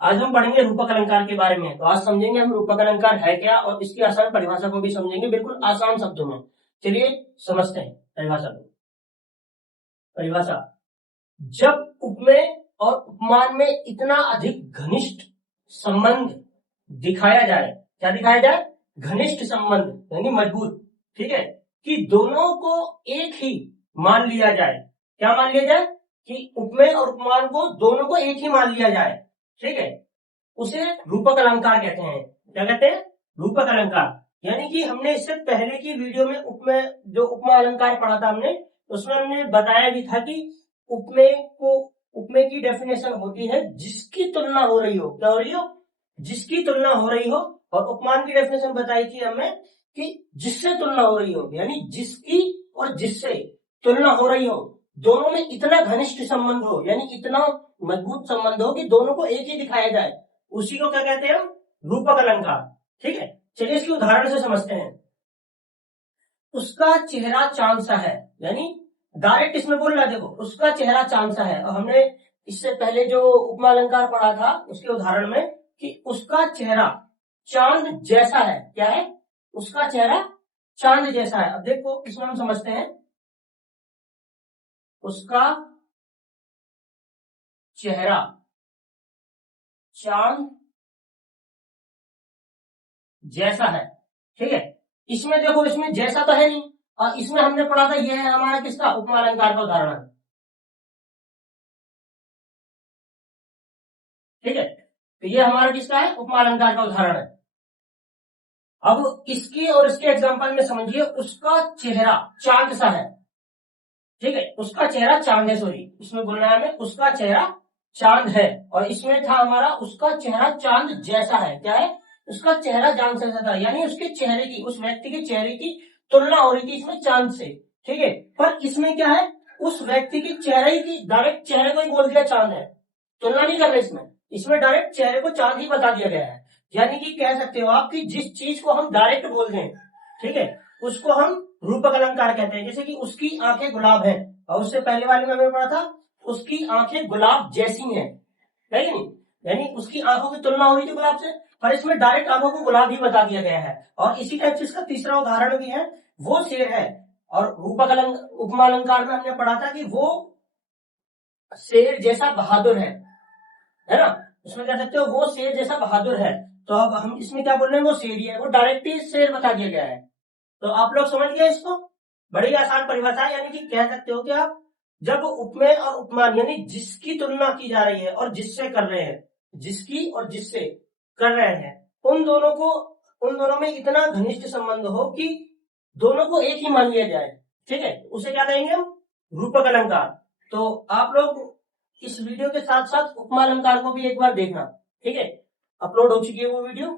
आज हम पढ़ेंगे रूपक अलंकार के बारे में। तो आज समझेंगे हम रूपक अलंकार है क्या और इसकी आसान परिभाषा को भी समझेंगे, बिल्कुल आसान शब्दों में। चलिए समझते हैं परिभाषा को। परिभाषा, जब उपमेय और उपमान में इतना अधिक घनिष्ठ संबंध दिखाया जाए, क्या दिखाया जाए? घनिष्ठ संबंध यानी मजबूत, ठीक है, कि दोनों को एक ही मान लिया जाए। क्या मान लिया जाए? कि उपमेय और उपमान को दोनों को एक ही मान लिया जाए, ठीक है, उसे रूपक अलंकार कहते हैं। क्या कहते हैं? रूपक अलंकार। यानी कि हमने इससे पहले की वीडियो में उपमेय जो उपमा अलंकार पढ़ा था हमने, उसमें हमने बताया भी था कि उपमेय की डेफिनेशन होती है जिसकी तुलना हो रही हो। क्या हो रही हो? जिसकी तुलना हो रही हो। और उपमान की डेफिनेशन बताई थी हमने कि जिससे तुलना हो रही हो, यानी जिसकी और जिससे तुलना हो रही हो, दोनों में इतना घनिष्ठ संबंध हो, यानी इतना मजबूत संबंध हो कि दोनों को एक ही दिखाया जाए, उसी को क्या कहते हैं हम? रूपक अलंकार। ठीक है, चलिए इसके उदाहरण से समझते हैं। उसका चेहरा चांद सा है, यानी डायरेक्ट इसमें बोल रहा है, देखो उसका चेहरा चांद सा है। और हमने इससे पहले जो उपमा अलंकार पढ़ा था उसके उदाहरण में कि उसका चेहरा चांद जैसा है। क्या है? उसका चेहरा चांद जैसा है। अब देखो इसमें हम समझते हैं, उसका चेहरा चांद जैसा है, ठीक है। इसमें देखो, इसमें जैसा तो है नहीं, और इसमें हमने पढ़ा था यह है हमारा किसका? उपमा अलंकार का उदाहरण, ठीक है। तो ये हमारा किसका है? उपमा अलंकार का उदाहरण है। अब इसकी और इसके एग्जांपल में समझिए, उसका चेहरा चांद सा है, ठीक है, उसका चेहरा चांद है, सॉरी इसमें बोलना है हमें उसका चेहरा चांद है। और इसमें था हमारा उसका चेहरा चांद जैसा है। क्या है? उसका चेहरा चांद जैसा था, यानी उसके चेहरे की, उस व्यक्ति के चेहरे की तुलना हो रही थी इसमें चांद से, ठीक है। पर इसमें क्या है? उस व्यक्ति के चेहरे की, डायरेक्ट चेहरे को ही बोल दिया चांद है, तुलना नहीं कर रहे इसमें। इसमें डायरेक्ट चेहरे को चांद ही बता दिया गया है। यानी कि कह सकते हो आप कि जिस चीज को हम डायरेक्ट बोल दें, ठीक है, उसको हम रूपक अलंकार कहते हैं। जैसे कि उसकी आंखें गुलाब हैं, और उससे पहले वाले में हमने पढ़ा था उसकी आंखें गुलाब जैसी हैं, है कि नहीं? यानी उसकी आंखों की तुलना हो रही थी गुलाब से, पर इसमें डायरेक्ट आंखों को गुलाब ही बता दिया गया है। और इसी टाइप से इसका तीसरा उदाहरण भी है, वो शेर है। और रूपक उपमा अलंकार में हमने पढ़ा था कि वो शेर जैसा बहादुर है ना? उसमें कह सकते हो वो शेर जैसा बहादुर है। तो अब हम इसमें क्या बोल रहे हैं? वो शेर ही है, वो डायरेक्ट ही शेर बता दिया गया है। तो आप लोग समझ गए इसको? बड़ी आसान परिभाषा है। यानी कि कह सकते हो कि आप जब उपमेय और उपमान यानी जिसकी तुलना की जा रही है और जिससे कर रहे हैं, जिसकी और जिससे कर रहे हैं, उन दोनों में इतना घनिष्ठ संबंध हो कि दोनों को एक ही मान लिया जाए, ठीक है, उसे क्या कहेंगे हम? रूपक अलंकार। तो आप लोग इस वीडियो के साथ साथ उपमा अलंकार को भी एक बार देखना, ठीक है। अपलोड हो चुकी है वो वीडियो।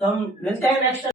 तो हम मिलते हैं नेक्स्ट